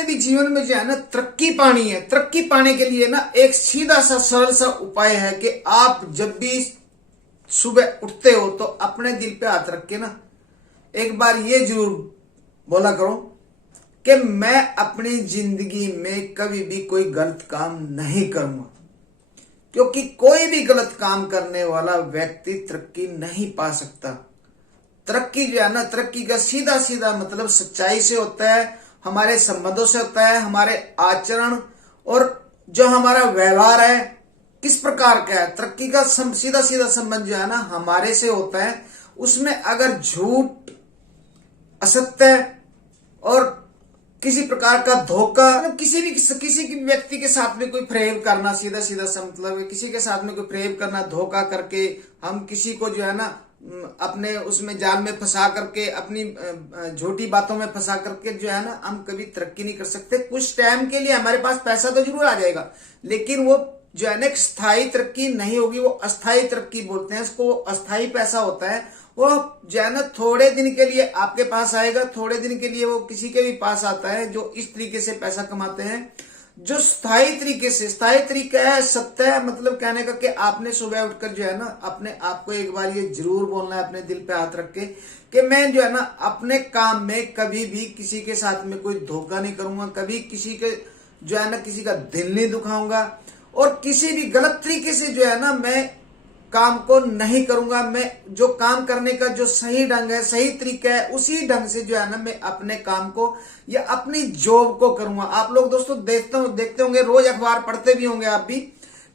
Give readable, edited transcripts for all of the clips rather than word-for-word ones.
आपने भी जीवन में जो है ना तरक्की पानी है, तरक्की पाने के लिए ना एक सीधा सा सरल सा उपाय है कि आप जब भी सुबह उठते हो तो अपने दिल पे हाथ रख के ना एक बार ये जरूर बोला करो कि मैं अपनी जिंदगी में कभी भी कोई गलत काम नहीं करूंगा। क्योंकि कोई भी गलत काम करने वाला व्यक्ति तरक्की नहीं पा सकता। तरक्की जो है ना, तरक्की का सीधा सीधा मतलब सच्चाई से होता है, हमारे संबंधों से होता है, हमारे आचरण और जो हमारा व्यवहार है किस प्रकार का है। तरक्की का सीधा सीधा संबंध जो है ना हमारे से होता है। उसमें अगर झूठ, असत्य और किसी प्रकार का धोखा, मतलब किसी भी व्यक्ति के साथ में कोई फ्रेब करना, सीधा सीधा सा मतलब किसी के साथ में कोई फ्रेब करना, धोखा करके हम किसी को जो है ना अपने उसमें जाल में फंसा करके, अपनी झूठी बातों में फंसा करके जो है ना हम कभी तरक्की नहीं कर सकते। कुछ टाइम के लिए हमारे पास पैसा तो जरूर आ जाएगा, लेकिन वो जो है ना स्थायी तरक्की नहीं होगी, वो अस्थायी तरक्की बोलते हैं इसको। अस्थायी पैसा होता है, वो जो है ना थोड़े दिन के लिए आपके पास आएगा, थोड़े दिन के लिए वो किसी के भी पास आता है जो इस तरीके से पैसा कमाते हैं। जो स्थायी तरीके से, स्थायी तरीका है सत्य है, मतलब कहने का कि आपने सुबह उठकर जो है ना अपने आप को एक बार ये जरूर बोलना है अपने दिल पे हाथ रख के कि मैं जो है ना अपने काम में कभी भी किसी के साथ में कोई धोखा नहीं करूंगा, कभी किसी के जो है ना किसी का दिल नहीं दुखाऊंगा और किसी भी गलत तरीके से जो है ना मैं काम को नहीं करूंगा। मैं जो काम करने का जो सही ढंग है, सही तरीका है, उसी ढंग से जो है ना मैं अपने काम को या अपनी जॉब को करूंगा। आप लोग दोस्तों देखते होंगे, रोज अखबार पढ़ते भी होंगे आप भी,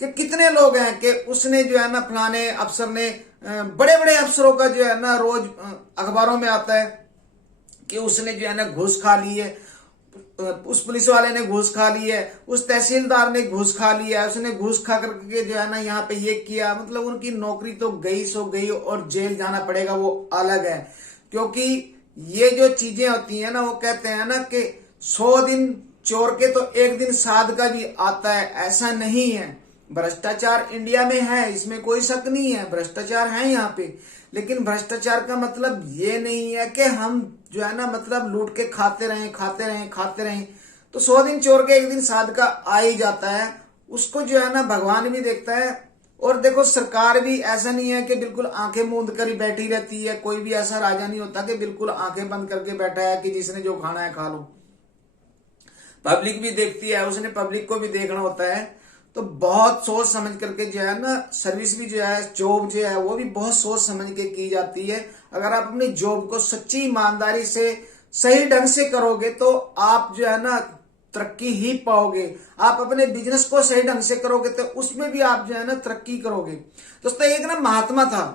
कि कितने लोग हैं कि उसने जो है ना फलाने अफसर ने, बड़े बड़े अफसरों का जो है ना रोज अखबारों में आता है कि उसने जो है ना घूस खा ली है, उस पुलिस वाले ने घूस खा ली है, उस तहसीलदार ने घूस खा लिया है, उसने घूस खा करके जो है ना यहाँ पे ये किया। मतलब उनकी नौकरी तो गई सो गई और जेल जाना पड़ेगा वो अलग है। क्योंकि ये जो चीजें होती है ना, वो कहते हैं ना कि 100 दिन चोर के तो एक दिन साध का भी आता है, ऐसा नहीं है। भ्रष्टाचार इंडिया में है, इसमें कोई शक नहीं है, भ्रष्टाचार है यहाँ पे। लेकिन भ्रष्टाचार का मतलब ये नहीं है कि हम जो है ना मतलब लूट के खाते रहें। तो 100 दिन चोर के एक दिन साध का आ ही जाता है, उसको जो है ना भगवान भी देखता है। और देखो सरकार भी ऐसा नहीं है कि बिल्कुल आंखें मूंद कर ही बैठी रहती है, कोई भी ऐसा राजा नहीं होता कि बिल्कुल आंखें बंद करके बैठा है कि जिसने जो खाना है खा लो। पब्लिक भी देखती है, उसने पब्लिक को भी देखना होता है। तो बहुत सोच समझ करके जो है ना सर्विस भी जो है, जॉब जो है वो भी बहुत सोच समझ के की जाती है। अगर आप अपनी जॉब को सच्ची ईमानदारी से सही ढंग से करोगे तो आप जो है ना तरक्की ही पाओगे। आप अपने बिजनेस को सही ढंग से करोगे तो उसमें भी आप जो है ना तरक्की करोगे। दोस्तों एक ना महात्मा था,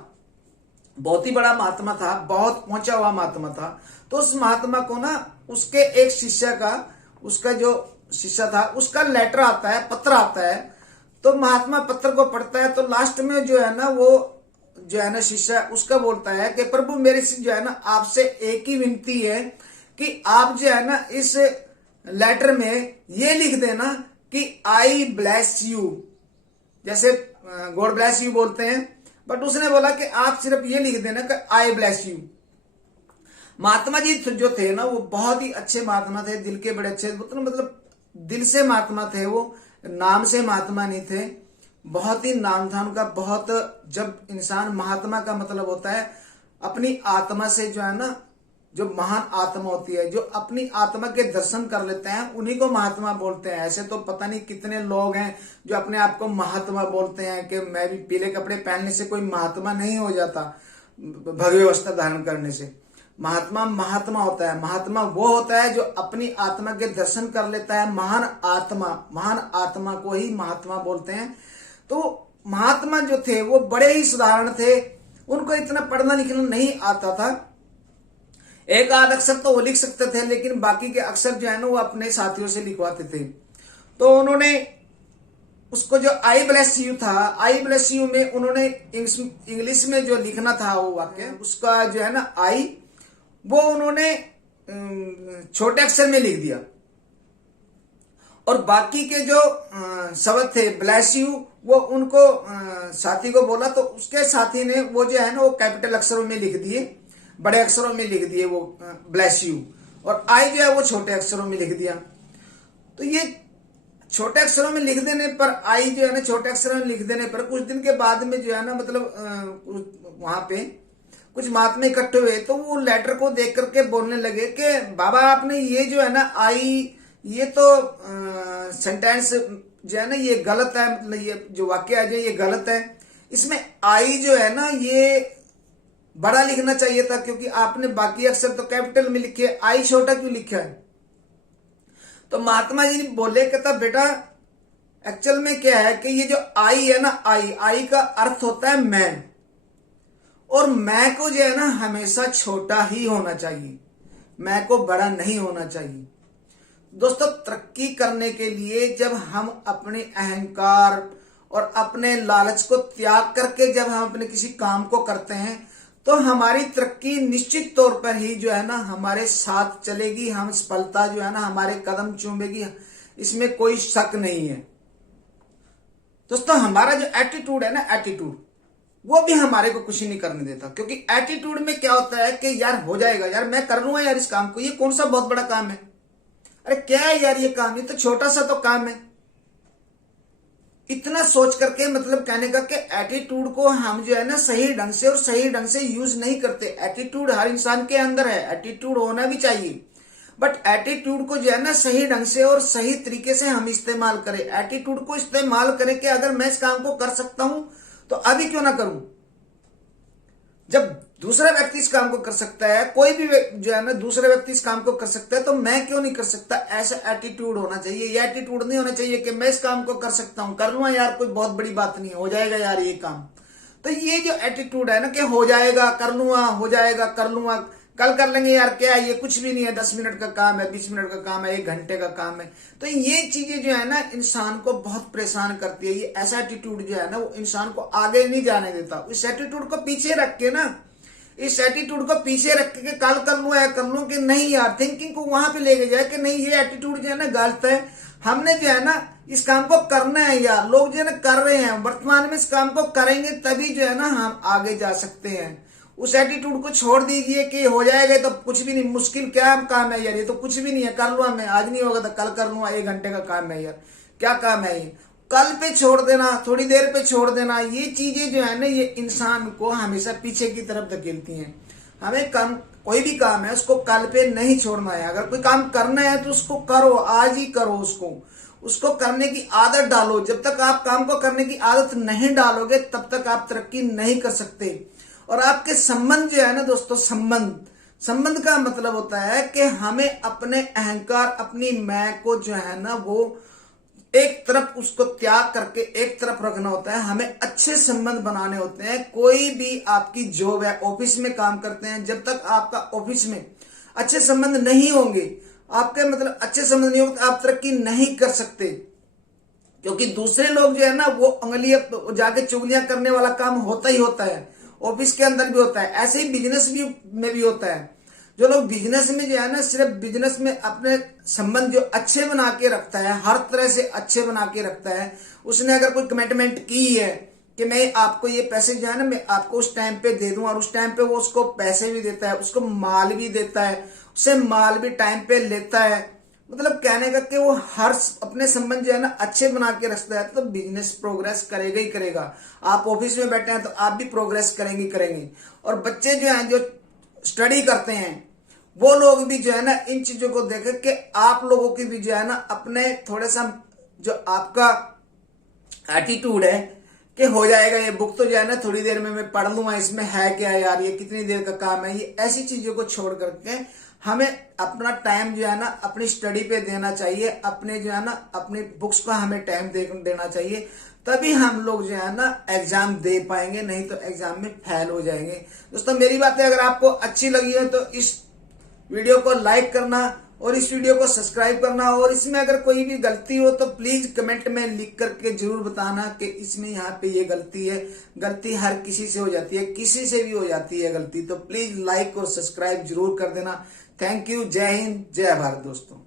बहुत ही बड़ा महात्मा था, बहुत पहुंचा हुआ महात्मा था। तो उस महात्मा को ना उसके एक शिष्य का, उसका जो शिष्य था उसका लेटर आता है, पत्र आता है। तो महात्मा पत्र को पढ़ता है तो लास्ट में जो है ना वो जो है ना शिष्य उसका बोलता है कि प्रभु मेरे से जो है ना आपसे एक ही विनती है कि आप जो है ना इस लेटर में ये लिख देना कि आई ब्लेस यू, जैसे गॉड ब्लेस यू बोलते हैं, बट उसने बोला कि आप सिर्फ ये लिख देना कि आई ब्लेस यू। महात्मा जी जो थे ना वो बहुत ही अच्छे महात्मा थे, दिल के बड़े अच्छे, मतलब दिल से महात्मा थे वो, नाम से महात्मा नहीं थे। बहुत ही नाम था उनका, बहुत। जब इंसान महात्मा का मतलब होता है अपनी आत्मा से जो है ना, जो महान आत्मा होती है, जो अपनी आत्मा के दर्शन कर लेते हैं, उन्हीं को महात्मा बोलते हैं। ऐसे तो पता नहीं कितने लोग हैं जो अपने आप को महात्मा बोलते हैं कि मैं भी पीले कपड़े पहनने से कोई महात्मा नहीं हो जाता, भव्य वस्त्र धारण करने से। महात्मा महात्मा होता है, महात्मा वो होता है जो अपनी आत्मा के दर्शन कर लेता है। महान आत्मा को ही महात्मा बोलते हैं। तो महात्मा जो थे वो बड़े ही साधारण थे, उनको इतना पढ़ना लिखना नहीं आता था। एक आध अक्षर तो वो लिख सकते थे, लेकिन बाकी के अक्षर जो है ना वो अपने साथियों से लिखवाते थे। तो उन्होंने उसको जो आई ब्लेस यू था, आई ब्लेस यू में उन्होंने इंग्लिश में जो लिखना था वो वाक्य, उसका जो है ना आई, वो उन्होंने छोटे अक्षर में लिख दिया। और बाकी के जो शब्द थे ब्लेस यू, वो उनको साथी को बोला, तो उसके साथी ने वो जो है ना वो कैपिटल अक्षरों में लिख दिए, बड़े अक्षरों में लिख दिए वो ब्लेस यू, और आई जो है वो छोटे अक्षरों में लिख दिया। तो ये छोटे अक्षरों में लिख देने पर, आई जो है ना छोटे अक्षरों में लिख देने पर कुछ दिन के बाद में जो है ना मतलब वहां पे कुछ महात्मा इकट्ठे हुए, तो वो लेटर को देख करके बोलने लगे कि बाबा आपने ये जो है ना आई, ये तो सेंटेंस जो है ना ये गलत है, मतलब ये जो वाक्य है जो ये गलत है, इसमें आई जो है ना ये बड़ा लिखना चाहिए था, क्योंकि आपने बाकी अक्षर तो कैपिटल में लिखे, आई छोटा क्यों लिखा है। तो महात्मा जी बोले कहता बेटा एक्चुअल में क्या है कि ये जो आई है ना, आई का अर्थ होता है मैं, और मैं को जो है ना हमेशा छोटा ही होना चाहिए, मैं को बड़ा नहीं होना चाहिए। दोस्तों तरक्की करने के लिए जब हम अपने अहंकार और अपने लालच को त्याग करके जब हम अपने किसी काम को करते हैं तो हमारी तरक्की निश्चित तौर पर ही जो है ना हमारे साथ चलेगी, हम सफलता जो है ना हमारे कदम चूमेगी, इसमें कोई शक नहीं है। दोस्तों हमारा जो एटीट्यूड है ना, एटीट्यूड वो भी हमारे को कुछ नहीं करने देता, क्योंकि एटीट्यूड में क्या होता है कि यार हो जाएगा, यार मैं कर लूंगा यार इस काम को, ये कौन सा बहुत बड़ा काम है, अरे क्या है यार ये काम, ये तो छोटा सा तो काम है। इतना सोच करके मतलब कहने का कि एटीट्यूड को हम जो है ना सही ढंग से और सही ढंग से यूज नहीं करते। एटीट्यूड हर इंसान के अंदर है, एटीट्यूड होना भी चाहिए, बट एटीट्यूड को जो है ना सही ढंग से और सही तरीके से हम इस्तेमाल करें। एटीट्यूड को इस्तेमाल करें कि अगर मैं इस काम को कर सकता हूं तो अभी क्यों ना करूं। जब दूसरा व्यक्ति इस काम को कर सकता है, कोई भी जो है ना दूसरा व्यक्ति इस काम को कर सकता है, तो मैं क्यों नहीं कर सकता। ऐसा एटीट्यूड होना चाहिए। ये एटीट्यूड नहीं होना चाहिए कि मैं इस काम को कर सकता हूं, कर लूंगा यार, कोई बहुत बड़ी बात नहीं, हो जाएगा यार ये काम। तो ये जो एटीट्यूड है ना कि हो जाएगा, कर लूंगा, हो जाएगा, कर लूंगा, कल कर लेंगे यार, क्या है ये कुछ भी नहीं है, 10 मिनट का काम है, 20 मिनट का काम है, 1 घंटे का काम है। तो ये चीजें जो है ना इंसान को बहुत परेशान करती है। ये ऐसा एटीट्यूड जो है ना वो इंसान को आगे नहीं जाने देता। इस एटीट्यूड को पीछे रख के ना, इस एटीट्यूड को पीछे रख के कल कर लूं या कर लूं कि नहीं यार, थिंकिंग को वहां पे लेके जाए कि नहीं ये एटीट्यूड जो है ना गलत है, हमने जो है ना इस काम को करना है यार, लोग जो है ना कर रहे हैं, वर्तमान में इस काम को करेंगे तभी जो है ना हम आगे जा सकते हैं। उस एटीट्यूड को छोड़ दीजिए कि हो जाएगा तो कुछ भी नहीं, मुश्किल क्या काम है यार, ये तो कुछ भी नहीं है, कर लूंगा मैं, आज नहीं होगा तो कल कर लूंगा, 1 घंटे का काम है यार, क्या काम है ये, कल पे छोड़ देना, थोड़ी देर पे छोड़ देना। ये चीजें जो है ना ये इंसान को हमेशा पीछे की तरफ धकेलती हैं। हमें काम, कोई भी काम है उसको कल पे नहीं छोड़ना है। अगर कोई काम करना है तो उसको करो, आज ही करो, उसको करने की आदत डालो। जब तक आप काम को करने की आदत नहीं डालोगे तब तक आप तरक्की नहीं कर सकते। और आपके संबंध जो है ना दोस्तों, संबंध का मतलब होता है कि हमें अपने अहंकार, अपनी मैं को जो है ना वो एक तरफ उसको त्याग करके एक तरफ रखना होता है। हमें अच्छे संबंध बनाने होते हैं। कोई भी आपकी जॉब है, ऑफिस में काम करते हैं, जब तक आपका ऑफिस में अच्छे संबंध नहीं होंगे, आपके मतलब अच्छे संबंध नहीं होंगे तो आप तरक्की नहीं कर सकते। क्योंकि दूसरे लोग जो है ना वो उंगलियां जाके चुगलियां करने वाला काम होता ही होता है, ऑफिस के अंदर भी होता है, ऐसे ही बिजनेस में भी होता है। जो लोग बिजनेस में जो है ना सिर्फ बिजनेस में अपने संबंध जो अच्छे बना के रखता है, हर तरह से अच्छे बना के रखता है, उसने अगर कोई कमिटमेंट की है कि मैं आपको ये पैसे जो है ना मैं आपको उस टाइम पे दे दूं, और उस टाइम पे वो उसको पैसे भी देता है, उसको माल भी देता है, उससे माल भी टाइम पे लेता है, मतलब कहने का कि वो हर अपने संबंध जो है ना अच्छे बना के रखता है, तो बिजनेस प्रोग्रेस करेगा ही करेगा। आप ऑफिस में बैठे हैं तो आप भी प्रोग्रेस करेंगे। और बच्चे जो हैं जो स्टडी करते हैं वो लोग भी जो है ना इन चीजों को देखें कि आप लोगों की भी जो है ना अपने थोड़ा सा जो आपका एटीट्यूड है कि हो जाएगा ये बुक तो जो है ना थोड़ी देर में मैं पढ़ लूंगा, इसमें है क्या यार, ये कितनी देर का काम है, ये ऐसी चीजों को छोड़ करके हमें अपना टाइम जो है ना अपनी स्टडी पे देना चाहिए। अपने जो है ना अपनी बुक्स को हमें टाइम देना चाहिए, तभी हम लोग जो है ना एग्जाम दे पाएंगे, नहीं तो एग्जाम में फेल हो जाएंगे। दोस्तों मेरी बातें अगर आपको अच्छी लगी है तो इस वीडियो को लाइक करना और इस वीडियो को सब्सक्राइब करना, और इसमें अगर कोई भी गलती हो तो प्लीज कमेंट में लिख करके जरूर बताना कि इसमें यहाँ पे ये गलती है। गलती हर किसी से हो जाती है, किसी से भी हो जाती है गलती, तो प्लीज लाइक और सब्सक्राइब जरूर कर देना। Thank you. जय हिंद, जय भारत दोस्तों।